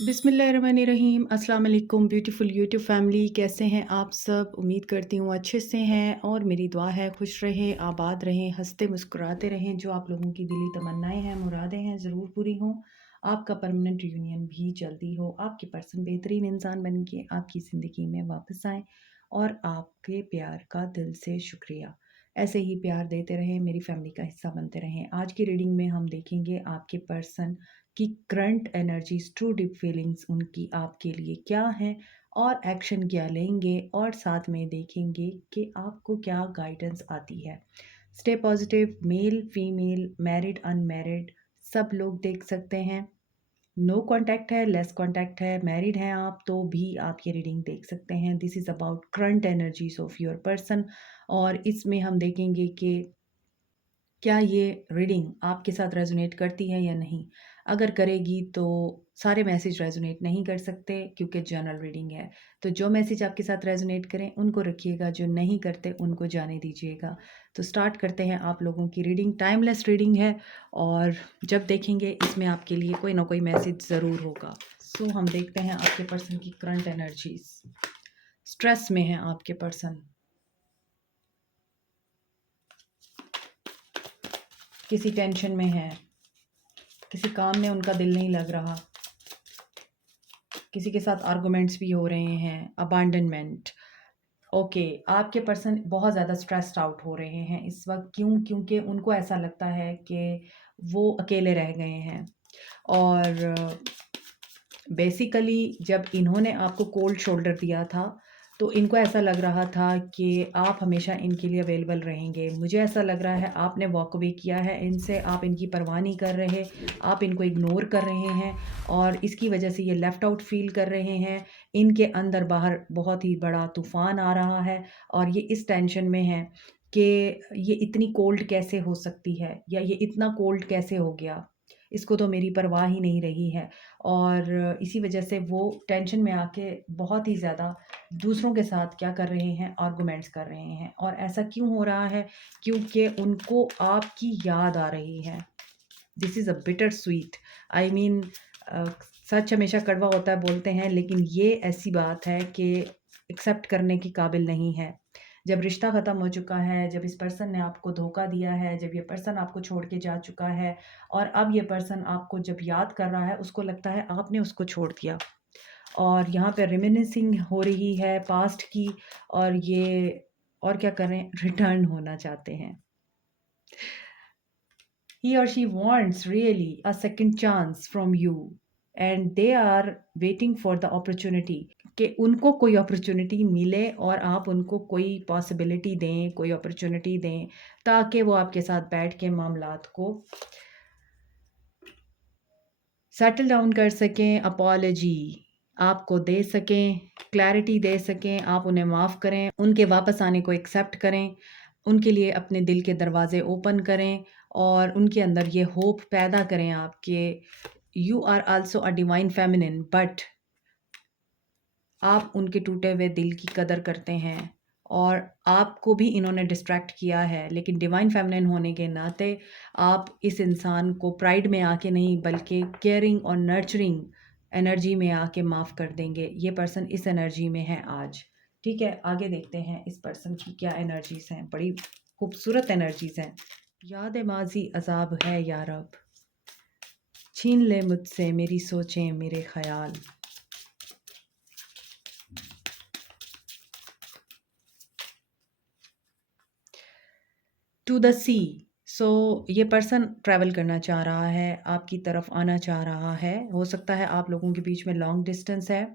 बिस्मिल्लाहिर्रहमानिर्रहीम। अस्सलाम वालेकुम ब्यूटीफुल यूट्यूब फैमिली, कैसे हैं आप सब? उम्मीद करती हूँ अच्छे से हैं और मेरी दुआ है खुश रहें, आबाद रहें, हंसते मुस्कुराते रहें। जो आप लोगों की दिली तमन्नाएं हैं, मुरादें हैं, ज़रूर पूरी हों। आपका परमानेंट यूनियन भी जल्दी हो, आपके पर्सन बेहतरीन इंसान बन के आपकी ज़िंदगी में वापस आएँ और आपके प्यार का दिल से शुक्रिया। ऐसे ही प्यार देते रहें, मेरी फैमिली का हिस्सा बनते रहें। आज की रीडिंग में हम देखेंगे आपके पर्सन की current energies, true deep feelings उनकी आपके लिए क्या हैं और एक्शन क्या लेंगे, और साथ में देखेंगे कि आपको क्या गाइडेंस आती है। Stay positive. Male female, married unmarried, सब लोग देख सकते हैं। नो कांटेक्ट है, लेस कांटेक्ट है, मैरिड हैं आप तो भी आप ये रीडिंग देख सकते हैं। This is about current energies of your person, और इसमें हम देखेंगे कि क्या ये रीडिंग आपके साथ रेजोनेट करती है या नहीं। अगर करेगी तो सारे मैसेज रेजोनेट नहीं कर सकते क्योंकि जनरल रीडिंग है। तो जो मैसेज आपके साथ रेजोनेट करें उनको रखिएगा, जो नहीं करते उनको जाने दीजिएगा। तो स्टार्ट करते हैं आप लोगों की रीडिंग। टाइमलेस रीडिंग है और जब देखेंगे इसमें आपके लिए कोई ना कोई मैसेज ज़रूर होगा। सो हम देखते हैं आपके पर्सन की करंट एनर्जीज। स्ट्रेस में है आपके पर्सन, किसी टेंशन में है, किसी काम में उनका दिल नहीं लग रहा, किसी के साथ आर्गुमेंट्स भी हो रहे हैं, अबांडनमेंट। ओके, आपके पर्सन बहुत ज़्यादा स्ट्रेस्ड आउट हो रहे हैं इस वक्त। क्यों? क्योंकि उनको ऐसा लगता है कि वो अकेले रह गए हैं। और बेसिकली जब इन्होंने आपको कोल्ड शोल्डर दिया था तो इनको ऐसा लग रहा था कि आप हमेशा इनके लिए अवेलेबल रहेंगे। मुझे ऐसा लग रहा है आपने वॉक अवे किया है इनसे, आप इनकी परवाह नहीं कर रहे, आप इनको इग्नोर कर रहे हैं और इसकी वजह से ये लेफ़्ट आउट फ़ील कर रहे हैं। इनके अंदर बाहर बहुत ही बड़ा तूफ़ान आ रहा है और ये इस टेंशन में हैं कि ये इतनी कोल्ड कैसे हो सकती है, या ये इतना कोल्ड कैसे हो गया, इसको तो मेरी परवाह ही नहीं रही है। और इसी वजह से वो टेंशन में आके बहुत ही ज़्यादा दूसरों के साथ क्या कर रहे हैं, आर्गुमेंट्स कर रहे हैं। और ऐसा क्यों हो रहा है? क्योंकि उनको आपकी याद आ रही है। This is a bitter sweet, I mean सच हमेशा कड़वा होता है बोलते हैं, लेकिन ये ऐसी बात है कि एक्सेप्ट करने की काबिल नहीं है। जब रिश्ता ख़त्म हो चुका है, जब इस पर्सन ने आपको धोखा दिया है, जब ये पर्सन आपको छोड़ के जा चुका है और अब ये पर्सन आपको जब याद कर रहा है, उसको लगता है आपने उसको छोड़ दिया। और यहाँ पे रिमिनिसिंग हो रही है पास्ट की, और ये और क्या करें, रिटर्न होना चाहते हैं। He or she wants really a second chance from you and they are waiting for the opportunity कि उनको कोई अपॉर्चुनिटी मिले और आप उनको कोई पॉसिबिलिटी दें, कोई अपॉर्चुनिटी दें, ताकि वो आपके साथ बैठ के मामलात को सेटल डाउन कर सकें, अपॉलजी आपको दे सकें, क्लैरिटी दे सकें, आप उन्हें माफ़ करें, उनके वापस आने को एक्सेप्ट करें, उनके लिए अपने दिल के दरवाज़े ओपन करें और उनके अंदर ये होप पैदा करें आप कि you are also a divine feminine, but आप उनके टूटे हुए दिल की कदर करते हैं और आपको भी इन्होंने डिस्ट्रैक्ट किया है, लेकिन डिवाइन फेमिनिन होने के नाते आप इस इंसान को प्राइड में आके नहीं बल्कि केयरिंग और नर्चरिंग एनर्जी में आके माफ़ कर देंगे। ये पर्सन इस एनर्जी में है आज। ठीक है, आगे देखते हैं इस पर्सन की क्या एनर्जीज़ हैं। बड़ी खूबसूरत एनर्जीज़ हैं। याद माजी अजाब है या रब, छीन ले मुझसे मेरी सोचें मेरे ख्याल। टू द सी। सो ये पर्सन ट्रैवल करना चाह रहा है, आपकी तरफ आना चाह रहा है। हो सकता है आप लोगों के बीच में लॉन्ग डिस्टेंस है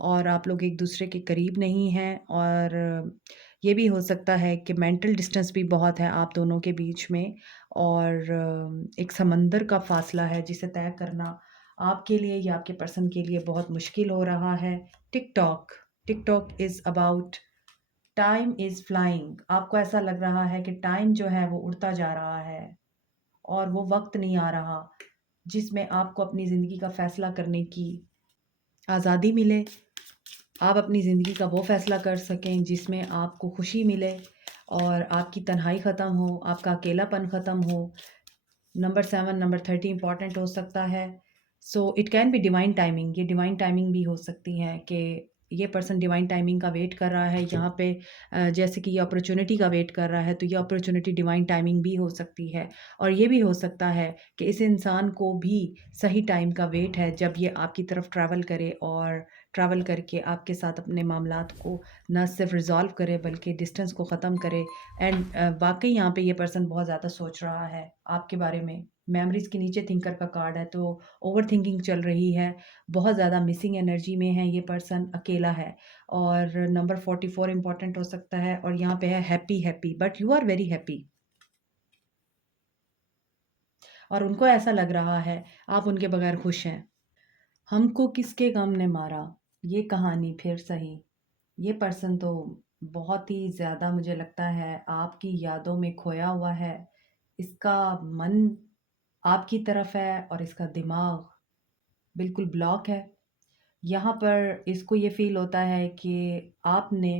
और आप लोग एक दूसरे के करीब नहीं हैं, और ये भी हो सकता है कि मेंटल डिस्टेंस भी बहुत है आप दोनों के बीच में, और एक समंदर का फासला है जिसे तय करना आपके लिए या आपके पर्सन के लिए बहुत मुश्किल हो रहा है। Tick tock, tick tock is about time is flying. आपको ऐसा लग रहा है कि टाइम जो है वो उड़ता जा रहा है और वो वक्त नहीं आ रहा जिसमें आपको अपनी ज़िंदगी का फ़ैसला करने की आज़ादी मिले। आप अपनी ज़िंदगी का वो फ़ैसला कर सकें जिसमें आपको खुशी मिले और आपकी तन्हाई ख़त्म हो, आपका अकेलापन ख़त्म हो। नंबर 7, नंबर 30 इम्पॉर्टेंट हो सकता है। So it can be divine timing, ये डिवाइन टाइमिंग भी हो सकती है कि ये पर्सन डिवाइन टाइमिंग का वेट कर रहा है यहाँ पे। जैसे कि ये अपॉर्चुनिटी का वेट कर रहा है, तो ये अपॉर्चुनिटी डिवाइन टाइमिंग भी हो सकती है। और ये भी हो सकता है कि इस इंसान को भी सही टाइम का वेट है, जब ये आपकी तरफ ट्रैवल करे और ट्रैवल करके आपके साथ अपने मामलात को ना सिर्फ रिजॉल्व करे बल्कि डिस्टेंस को ख़त्म करे। एंड वाकई यहाँ पे ये पर्सन बहुत ज़्यादा सोच रहा है आपके बारे में। मेमोरीज़ के नीचे थिंकर का कार्ड है, तो ओवरथिंकिंग चल रही है, बहुत ज़्यादा मिसिंग एनर्जी में है ये पर्सन, अकेला है। और नंबर 44 इम्पोर्टेंट हो सकता है, और यहाँ पे है happy happy, but you are very happy. और उनको ऐसा लग रहा है आप उनके बगैर खुश हैं। हमको किसके गम ने मारा, ये कहानी फिर सही। ये पर्सन तो बहुत ही ज़्यादा मुझे लगता है आपकी यादों में खोया हुआ है। इसका मन आपकी तरफ है और इसका दिमाग बिल्कुल ब्लॉक है। यहाँ पर इसको ये फ़ील होता है कि आपने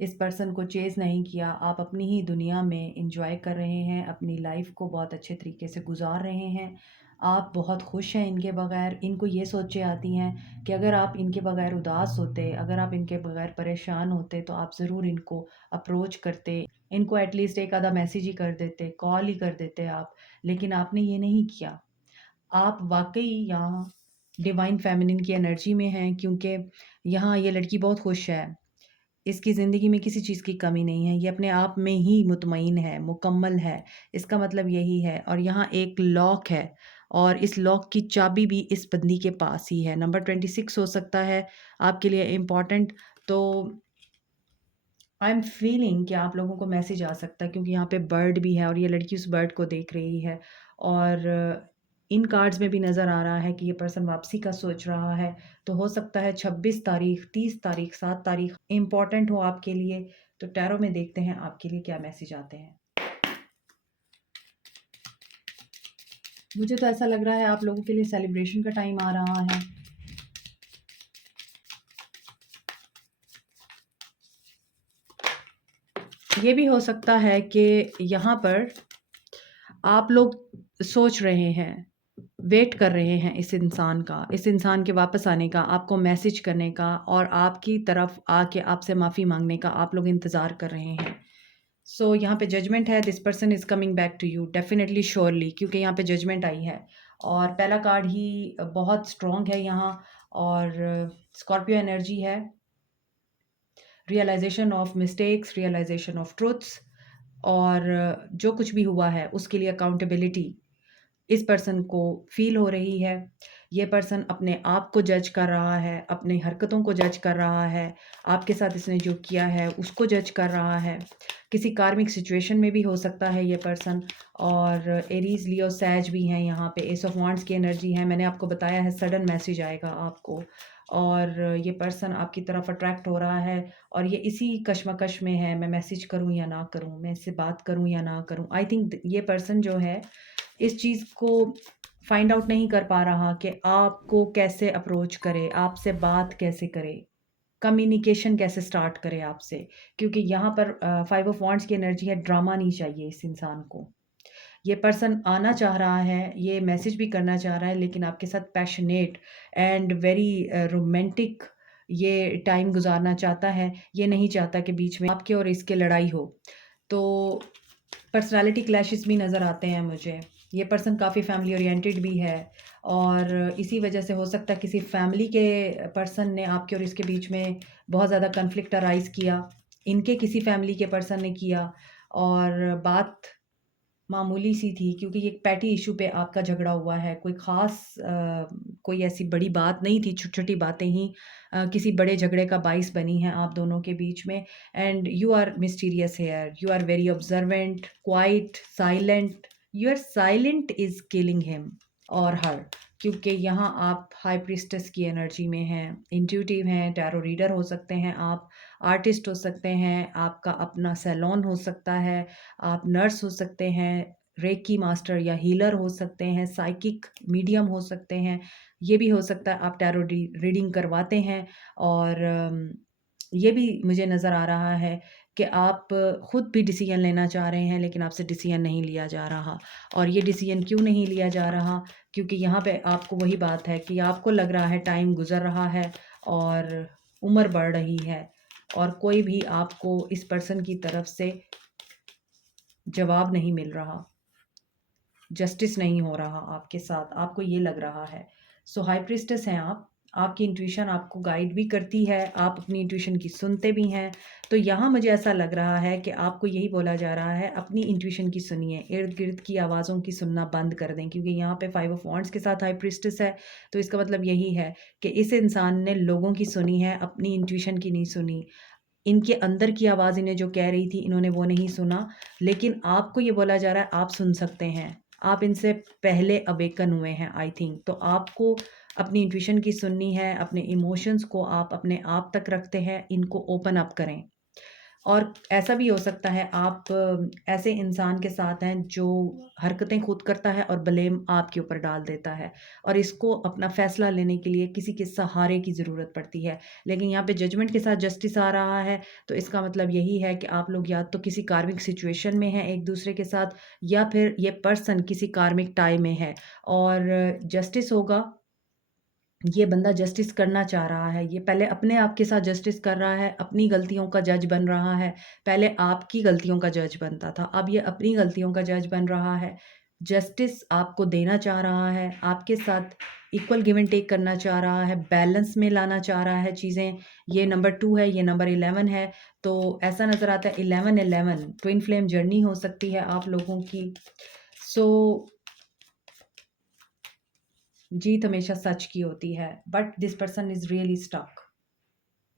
इस पर्सन को चेज़ नहीं किया, आप अपनी ही दुनिया में एन्जॉय कर रहे हैं, अपनी लाइफ़ को बहुत अच्छे तरीके से गुज़ार रहे हैं। आप बहुत खुश हैं इनके बगैर। इनको ये सोचें आती हैं कि अगर आप इनके बगैर उदास होते, अगर आप इनके बगैर परेशान होते, तो आप ज़रूर इनको अप्रोच करते, इनको एटलीस्ट एक आधा मैसेज ही कर देते, कॉल ही कर देते आप, लेकिन आपने ये नहीं किया। आप वाक़ई यहाँ डिवाइन फ़ेमिनिन की एनर्जी में हैं, क्योंकि यहाँ ये लड़की बहुत खुश है। इसकी ज़िंदगी में किसी चीज़ की कमी नहीं है, ये अपने आप में ही मुतमईन है, मुकम्मल है, इसका मतलब यही है। और यहाँ एक लॉक है, और इस लॉक की चाबी भी इस बंदी के पास ही है। नंबर 26 हो सकता है आपके लिए इम्पोर्टेंट। तो आई एम फीलिंग कि आप लोगों को मैसेज आ सकता है, क्योंकि यहाँ पे बर्ड भी है और ये लड़की उस बर्ड को देख रही है। और इन कार्ड्स में भी नज़र आ रहा है कि ये पर्सन वापसी का सोच रहा है। तो हो सकता है 26 तारीख, 30 तारीख, 7 तारीख इम्पॉर्टेंट हो आपके लिए। तो टैरो में देखते हैं आपके लिए क्या मैसेज आते हैं। मुझे तो ऐसा लग रहा है आप लोगों के लिए सेलिब्रेशन का टाइम आ रहा है। ये भी हो सकता है कि यहाँ पर आप लोग सोच रहे हैं, वेट कर रहे हैं इस इंसान के वापस आने का, आपको मैसेज करने का और आपकी तरफ आके आपसे माफ़ी माँगने का आप लोग इंतज़ार कर रहे हैं। सो यहाँ पे जजमेंट है, this person is coming back to you definitely surely, क्योंकि यहाँ पे जजमेंट आई है। और पहला कार्ड ही बहुत स्ट्रॉन्ग है यहाँ, और स्कॉर्पियो एनर्जी है। Realisation of mistakes, realisation of truths, और जो कुछ भी हुआ है उसके लिए अकाउंटेबिलिटी इस पर्सन को फ़ील हो रही है। ये पर्सन अपने आप को जज कर रहा है, अपनी हरकतों को जज कर रहा है, आपके साथ इसने जो किया है उसको जज कर रहा है। किसी कार्मिक सिचुएशन में भी हो सकता है ये पर्सन। और एरीज़, लियो, सैज भी हैं यहाँ पे। एस ऑफ वांड्स की एनर्जी है, मैंने आपको बताया है सडन मैसेज आएगा आपको। और ये पर्सन आपकी तरफ अट्रैक्ट हो रहा है, और ये इसी कश्मकश में है, मैं मैसेज करूँ या ना करूँ, मैं इससे बात करूँ या ना करूँ। आई थिंक ये पर्सन जो है इस चीज़ को फाइंड आउट नहीं कर पा रहा कि आपको कैसे अप्रोच करे, आपसे बात कैसे करे, कम्युनिकेशन कैसे स्टार्ट करे आपसे। क्योंकि यहाँ पर 5 ऑफ वांड्स की एनर्जी है, ड्रामा नहीं चाहिए इस इंसान को। ये पर्सन आना चाह रहा है, ये मैसेज भी करना चाह रहा है, लेकिन आपके साथ पैशनेट एंड वेरी रोमांटिक ये टाइम गुज़ारना चाहता है। ये नहीं चाहता कि बीच में आपके और इसके लड़ाई हो। तो पर्सनैलिटी क्लैशेस भी नज़र आते हैं मुझे। ये पर्सन काफ़ी फैमिली ओरिएंटेड भी है, और इसी वजह से हो सकता है किसी फैमिली के पर्सन ने आपके और इसके बीच में बहुत ज़्यादा कॉन्फ्लिक्ट अराइज़ किया। इनके किसी फैमिली के पर्सन ने किया, और बात मामूली सी थी, क्योंकि ये एक पैटी इशू पे आपका झगड़ा हुआ है। कोई ख़ास कोई ऐसी बड़ी बात नहीं थी, छोटी-छोटी बातें ही किसी बड़े झगड़े का बाइस बनी हैं आप दोनों के बीच में। And you are mysterious here, you are very observant, quiet, silent. Your silent is killing him और हर, क्योंकि यहाँ आप हाई प्रीस्टेस की एनर्जी में हैं, इंट्यूटिव हैं, टैरो रीडर हो सकते हैं आप, आर्टिस्ट हो सकते हैं, आपका अपना सैलून हो सकता है, आप नर्स हो सकते हैं, रेकी मास्टर या हीलर हो सकते हैं, साइकिक मीडियम हो सकते हैं। ये भी हो सकता है आप टैरो रीडिंग करवाते हैं। और ये भी मुझे नज़र आ रहा है कि आप खुद भी डिसीजन लेना चाह रहे हैं, लेकिन आपसे डिसीजन नहीं लिया जा रहा। और ये डिसीजन क्यों नहीं लिया जा रहा? क्योंकि यहाँ पे आपको वही बात है कि आपको लग रहा है टाइम गुज़र रहा है और उम्र बढ़ रही है, और कोई भी आपको इस पर्सन की तरफ से जवाब नहीं मिल रहा, जस्टिस नहीं हो रहा आपके साथ, आपको ये लग रहा है। सो हाई प्रीस्टेस हैं आप, आपकी इंट्यूशन आपको गाइड भी करती है, आप अपनी इंट्यूशन की सुनते भी हैं। तो यहाँ मुझे ऐसा लग रहा है कि आपको यही बोला जा रहा है, अपनी इंट्यूशन की सुनिए, इर्द-गिर्द की आवाज़ों की सुनना बंद कर दें, क्योंकि यहाँ पे 5 ऑफ वांड्स के साथ हाई प्रीस्टेस है। तो इसका मतलब यही है कि इस इंसान ने लोगों की सुनी है, अपनी इंट्यूशन की नहीं सुनी। इनके अंदर की आवाज़ इन्हें जो कह रही थी, इन्होंने वो नहीं सुना। लेकिन आपको ये बोला जा रहा है, आप सुन सकते हैं। आप इनसे पहले अवेकन हुए हैं आई थिंक। तो आपको अपनी इंट्यूशन की सुननी है, अपने इमोशंस को आप अपने आप तक रखते हैं, इनको ओपन अप करें। और ऐसा भी हो सकता है आप ऐसे इंसान के साथ हैं जो हरकतें खुद करता है और ब्लेम आपके ऊपर डाल देता है, और इसको अपना फ़ैसला लेने के लिए किसी के सहारे की ज़रूरत पड़ती है। लेकिन यहाँ पे जजमेंट के साथ जस्टिस आ रहा है, तो इसका मतलब यही है कि आप लोग या तो किसी कार्मिक सिचुएशन में हैं एक-दूसरे के साथ, या फिर ये पर्सन किसी कार्मिक टाई में है, और जस्टिस होगा। ये बंदा जस्टिस करना चाह रहा है, ये पहले अपने आप के साथ जस्टिस कर रहा है, अपनी गलतियों का जज बन रहा है। पहले आपकी गलतियों का जज बनता था, अब ये अपनी गलतियों का जज बन रहा है। जस्टिस आपको देना चाह रहा है, आपके साथ इक्वल गिव एंड टेक करना चाह रहा है, बैलेंस में लाना चाह रहा है चीज़ें। ये नंबर 2 है, ये नंबर 11 है, तो ऐसा नज़र आता है 11-11 ट्विन फ्लेम जर्नी हो सकती है आप लोगों की। सो जीत हमेशा सच की होती है, but this person is really stuck.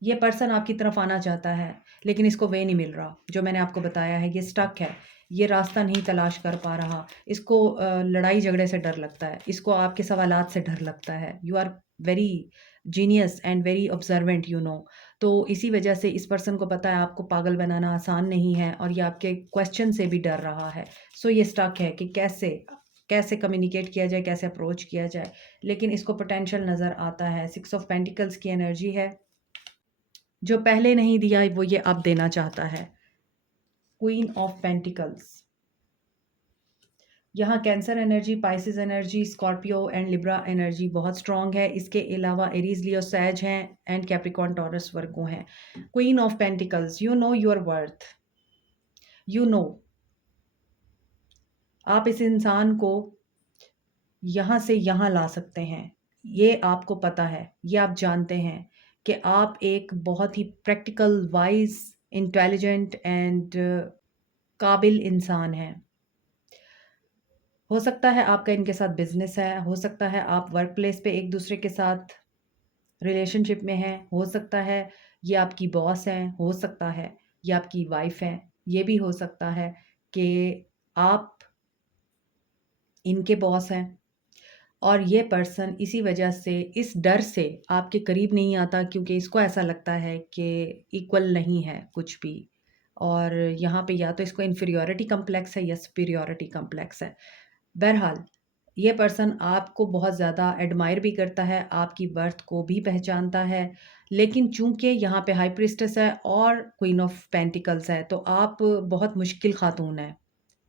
ये पर्सन आपकी तरफ आना चाहता है, लेकिन इसको वे नहीं मिल रहा, जो मैंने आपको बताया है, ये स्टक है, ये रास्ता नहीं तलाश कर पा रहा। इसको लड़ाई झगड़े से डर लगता है, इसको आपके सवालात से डर लगता है। You are very genius and very observant, you know. तो इसी वजह से इस पर्सन को पता है आपको पागल बनाना आसान नहीं है, और ये आपके क्वेश्चन से भी डर रहा है। सो ये स्टक है कि कैसे कैसे कम्युनिकेट किया जाए, कैसे अप्रोच किया जाए। लेकिन इसको पोटेंशियल नज़र आता है। 6 ऑफ पेंटिकल्स की एनर्जी है, जो पहले नहीं दिया वो ये अब देना चाहता है। क्वीन ऑफ पेंटिकल्स, यहाँ cancer energy, Pisces energy, Scorpio and Libra energy बहुत स्ट्रॉन्ग है। इसके अलावा एरीज, लियो, सैज हैं, एंड कैप्रिकॉर्न, टॉरस, वर्गो हैं। Queen of pentacles, you know your worth, you know आप इस इंसान को यहाँ से यहाँ ला सकते हैं। ये आपको पता है, ये आप जानते हैं कि आप एक बहुत ही प्रैक्टिकल, वाइज, इंटेलिजेंट एंड काबिल इंसान हैं। हो सकता है आपका इनके साथ बिज़नेस है, हो सकता है आप वर्क प्लेस पे एक दूसरे के साथ रिलेशनशिप में हैं, हो सकता है ये आपकी बॉस हैं, हो सकता है ये आपकी वाइफ़ हैं, ये भी हो सकता है कि आप इनके बॉस हैं। और ये पर्सन इसी वजह से, इस डर से आपके करीब नहीं आता, क्योंकि इसको ऐसा लगता है कि इक्वल नहीं है कुछ भी। और यहाँ पे या तो इसको इन्फीरियॉरिटी कॉम्प्लेक्स है या सुपीरियॉरिटी कॉम्प्लेक्स है। बहरहाल, ये पर्सन आपको बहुत ज़्यादा एडमायर भी करता है, आपकी वर्थ को भी पहचानता है। लेकिन चूँकि यहाँ पे हाई प्रीस्टेस है और क्वीन ऑफ पेंटिकल्स है, तो आप बहुत मुश्किल खातून हैं।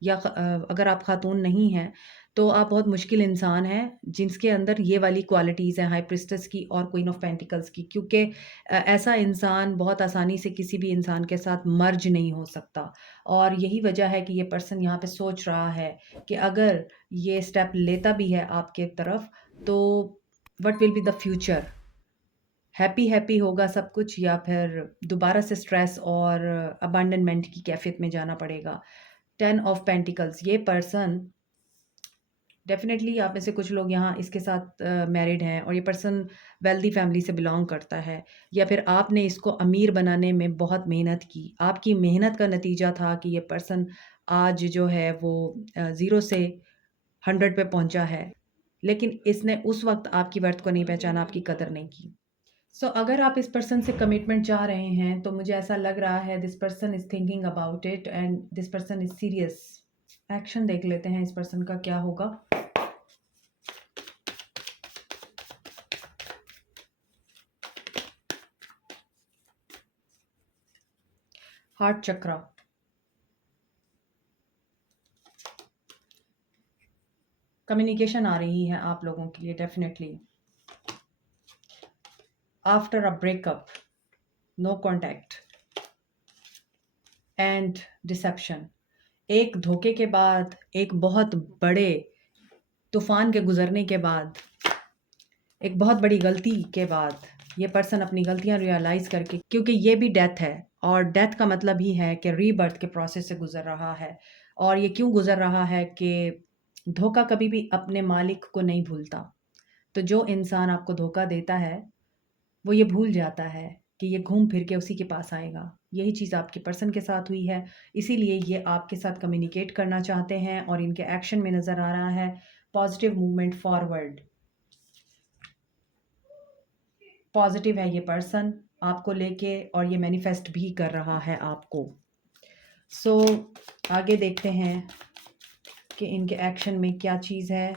या अगर आप खातून नहीं हैं, तो आप बहुत मुश्किल इंसान हैं, जिसके अंदर ये वाली क्वालिटीज़ हैं हाई प्रीस्टेस की और क्वीन ऑफ पेंटिकल्स की, क्योंकि ऐसा इंसान बहुत आसानी से किसी भी इंसान के साथ मर्ज नहीं हो सकता। और यही वजह है कि ये पर्सन यहाँ पे सोच रहा है कि अगर ये स्टेप लेता भी है आपके तरफ, तो what will be the future? Happy happy होगा सब कुछ, या फिर दोबारा से स्ट्रेस और अबैंडनमेंट की कैफ़ियत में जाना पड़ेगा? 10 ऑफ पेंटिकल्स, ये पर्सन डेफ़िनेटली, आप में से कुछ लोग यहाँ इसके साथ मैरिड हैं, और ये पर्सन वेल्दी फैमिली से बिलॉन्ग करता है, या फिर आपने इसको अमीर बनाने में बहुत मेहनत की। आपकी मेहनत का नतीजा था कि ये पर्सन आज जो है वो 0 से 100 पे पहुँचा है। लेकिन इसने उस वक़्त आपकी वर्थ को नहीं पहचाना, आपकी कदर नहीं की। सो अगर आप इस पर्सन से कमिटमेंट चाह रहे हैं, तो मुझे ऐसा लग रहा है this person is thinking about it and this person is serious. Action देख लेते हैं इस पर्सन का क्या होगा। हार्ट चक्रा, कम्युनिकेशन आ रही है आप लोगों के लिए definitely. After a breakup, no contact and deception. एक धोखे के बाद, एक बहुत बड़े तूफान के गुजरने के बाद, एक बहुत बड़ी गलती के बाद, ये पर्सन अपनी गलतियां रियलाइज़ करके, क्योंकि ये भी डेथ है और डेथ का मतलब ही है कि रीबर्थ के प्रोसेस से गुजर रहा है। और ये क्यों गुजर रहा है कि धोखा कभी भी अपने मालिक को नहीं भूलता। तो जो इंसान आपको धोखा देता है वो ये भूल जाता है कि ये घूम फिर के उसी के पास आएगा। यही चीज़ आपके पर्सन के साथ हुई है, इसीलिए ये आपके साथ कम्युनिकेट करना चाहते हैं और इनके एक्शन में नज़र आ रहा है पॉजिटिव मूवमेंट फॉरवर्ड। पॉजिटिव है ये पर्सन आपको लेके और ये मैनिफेस्ट भी कर रहा है आपको। सो आगे देखते हैं कि इनके एक्शन में क्या चीज़ है।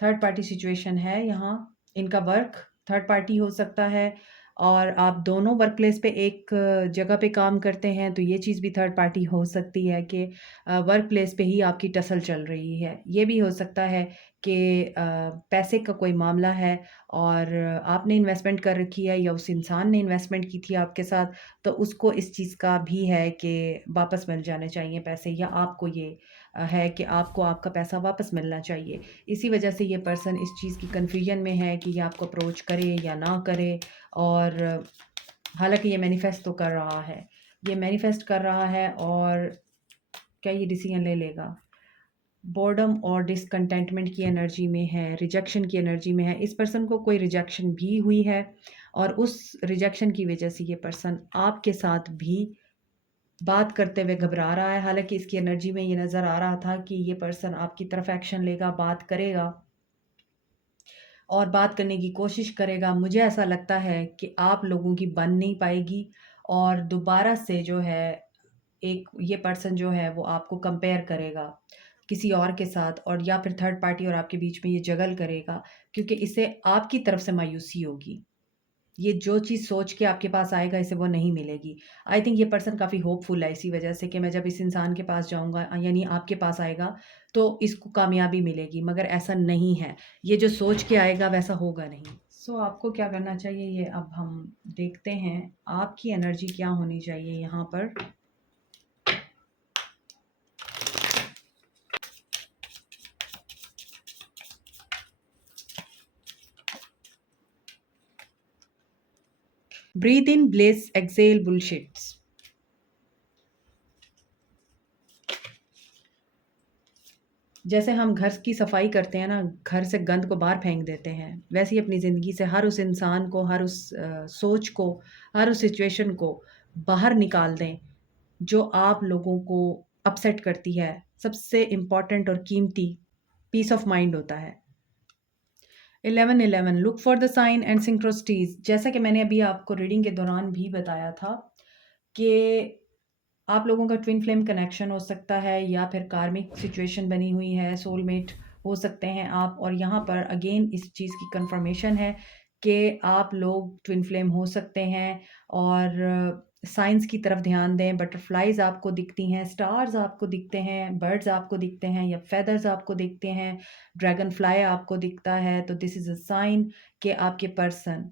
थर्ड पार्टी सिचुएशन है यहाँ। इनका वर्क थर्ड पार्टी हो सकता है और आप दोनों वर्क प्लेस पे एक जगह पे काम करते हैं तो ये चीज़ भी थर्ड पार्टी हो सकती है कि वर्क प्लेस पे ही आपकी टसल चल रही है। ये भी हो सकता है कि पैसे का कोई मामला है और आपने इन्वेस्टमेंट कर रखी है या उस इंसान ने इन्वेस्टमेंट की थी आपके साथ, तो उसको इस चीज़ का भी है कि वापस मिल जाने चाहिए पैसे, या आपको ये है कि आपको आपका पैसा वापस मिलना चाहिए। इसी वजह से ये पर्सन इस चीज़ की कन्फ्यूजन में है कि ये आपको अप्रोच करे या ना करे। और हालांकि ये मैनिफेस्ट तो कर रहा है, ये मैनिफेस्ट कर रहा है और क्या ये डिसीजन ले लेगा। बोर्डम और डिसकंटेंटमेंट की एनर्जी में है, रिजेक्शन की एनर्जी में है। इस पर्सन को कोई रिजेक्शन भी हुई है और उस रिजेक्शन की वजह से ये पर्सन आपके साथ भी बात करते हुए घबरा रहा है। हालांकि इसकी एनर्जी में ये नज़र आ रहा था कि ये पर्सन आपकी तरफ एक्शन लेगा, बात करेगा और बात करने की कोशिश करेगा। मुझे ऐसा लगता है कि आप लोगों की बन नहीं पाएगी और दोबारा से जो है एक ये पर्सन जो है वो आपको कंपेयर करेगा किसी और के साथ, और या फिर थर्ड पार्टी और आपके बीच में ये जगल करेगा क्योंकि इसे आपकी तरफ से मायूसी होगी। ये जो चीज़ सोच के आपके पास आएगा इसे वो नहीं मिलेगी। आई थिंक ये पर्सन काफ़ी होपफुल है इसी वजह से कि मैं जब इस इंसान के पास जाऊँगा यानी आपके पास आएगा तो इसको कामयाबी मिलेगी, मगर ऐसा नहीं है। ये जो सोच के आएगा वैसा होगा नहीं। सो आपको क्या करना चाहिए ये अब हम देखते हैं। आपकी एनर्जी क्या होनी चाहिए यहाँ पर। ब्रीथ इन ब्लिस, एक्सेल बुलशिट्स। जैसे हम घर की सफाई करते हैं ना, घर से गंद को बाहर फेंक देते हैं, वैसे ही अपनी ज़िंदगी से हर उस इंसान को, हर उस सोच को, हर उस सिचुएशन को बाहर निकाल दें जो आप लोगों को अपसेट करती है। सबसे इम्पोर्टेंट और कीमती पीस ऑफ माइंड होता है। 1111 look for the sign and synchronicities. जैसा कि मैंने अभी आपको रीडिंग के दौरान भी बताया था कि आप लोगों का ट्विन फ्लेम कनेक्शन हो सकता है या फिर कार्मिक सिचुएशन बनी हुई है, सोलमेट हो सकते हैं आप। और यहाँ पर अगेन इस चीज़ की कंफर्मेशन है कि आप लोग ट्विन फ्लेम हो सकते हैं। और साइंस की तरफ ध्यान दें। बटरफ्लाइज आपको दिखती हैं, स्टार्स आपको दिखते हैं, बर्ड्स आपको दिखते हैं या फेदर्स आपको दिखते हैं, ड्रैगन फ्लाई आपको दिखता है, तो दिस इज़ अ साइन कि आपके पर्सन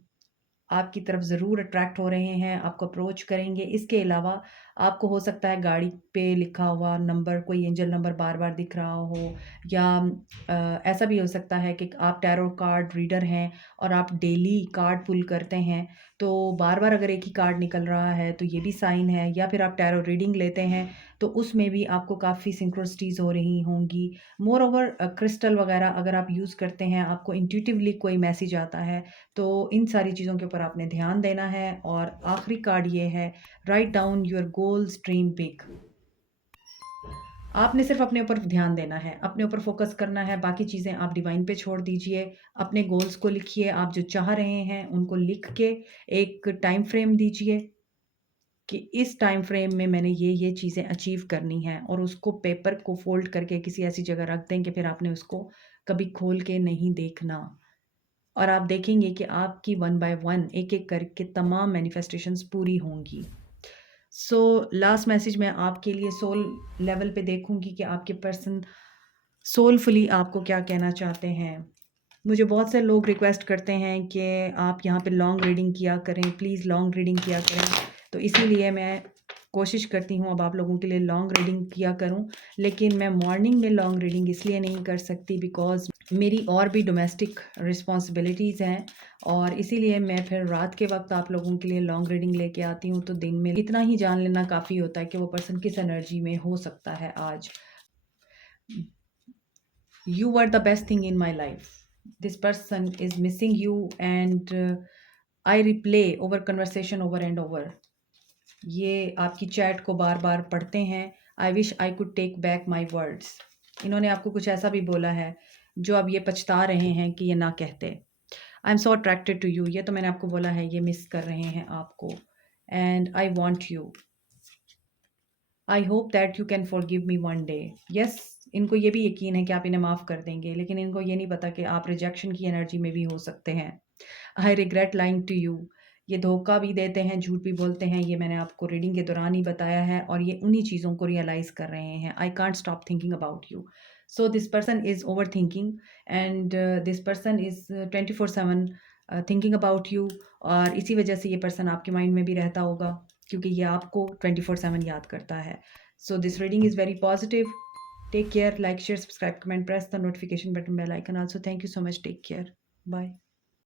आपकी तरफ ज़रूर अट्रैक्ट हो रहे हैं, आपको अप्रोच करेंगे। इसके अलावा आपको हो सकता है गाड़ी पे लिखा हुआ नंबर, कोई एंजल नंबर बार-बार दिख रहा हो, या ऐसा भी हो सकता है कि आप टैरो कार्ड रीडर हैं और आप डेली कार्ड पुल करते हैं, तो बार-बार अगर एक ही कार्ड निकल रहा है तो ये भी साइन है। या फिर आप टैरो रीडिंग लेते हैं तो उसमें भी आपको काफ़ी सिंक्रोनिसिटीज़ हो रही होंगी। मोर ओवर क्रिस्टल वगैरह अगर आप यूज़ करते हैं, आपको इंट्यूटिवली कोई मैसेज आता है, तो इन सारी चीज़ों के ऊपर आपने ध्यान देना है। और आखिरी कार्ड ये है, write down your goals dream big. आपने सिर्फ अपने ऊपर ध्यान देना है, अपने ऊपर फोकस करना है, बाकी चीज़ें आप डिवाइन पे छोड़ दीजिए। अपने गोल्स को लिखिए, आप जो चाह रहे हैं उनको लिख के एक टाइम फ्रेम दीजिए कि इस टाइम फ्रेम में मैंने ये चीज़ें अचीव करनी हैं, और उसको पेपर को फोल्ड करके किसी ऐसी जगह रख दें कि फिर आपने उसको कभी खोल के नहीं देखना। और आप देखेंगे कि आपकी वन बाय वन एक-एक करके तमाम मैनिफेस्टेशंस पूरी होंगी। सो लास्ट मैसेज मैं आपके लिए सोल लेवल पे देखूँगी कि आपके पर्सन सोलफुली आपको क्या कहना चाहते हैं। मुझे बहुत से लोग रिक्वेस्ट करते हैं कि आप यहाँ पे लॉन्ग रीडिंग किया करें, प्लीज़ लॉन्ग रीडिंग किया करें। तो इसीलिए मैं कोशिश करती हूँ अब आप लोगों के लिए लॉन्ग रीडिंग किया करूँ। लेकिन मैं मॉर्निंग में लॉन्ग रीडिंग इसलिए नहीं कर सकती बिकॉज़ मेरी और भी डोमेस्टिक रिस्पॉन्सिबिलिटीज़ हैं और इसीलिए मैं फिर रात के वक़्त आप लोगों के लिए लॉन्ग रीडिंग लेके आती हूँ। तो दिन में इतना ही जान लेना काफ़ी होता है कि वो पर्सन किस एनर्जी में हो सकता है आज। You were the best thing in my life. This person is missing you and I replay over conversation over and over. ये आपकी चैट को बार बार पढ़ते हैं. I wish I could take back my words. इन्होंने आपको कुछ ऐसा भी बोला है जो अब ये पछता रहे हैं कि ये ना कहते. I am so attracted to you. ये तो मैंने आपको बोला है, ये मिस कर रहे हैं आपको. And I want you. I hope that you can forgive me one day. Yes, इनको ये भी यकीन है कि आप इन्हें माफ़ कर देंगे, लेकिन इनको ये नहीं पता कि आप रिजेक्शन की एनर्जी में भी हो सकते हैं. I regret lying to you. ये धोखा भी देते हैं, झूठ भी बोलते हैं. ये मैंने आपको रीडिंग के दौरान ही बताया है और ये उन्हीं चीज़ों को रियलाइज़ कर रहे हैं. I can't stop thinking about you. So this person is over thinking and this person is 24/7 thinking about you. और इसी वजह से ये पर्सन आपके माइंड में भी रहता होगा क्योंकि ये आपको 24/7 याद करता है. So this reading is very positive. Take care, like, share, subscribe, comment, press the notification button, bell icon. Also, thank you so much. Take care. Bye.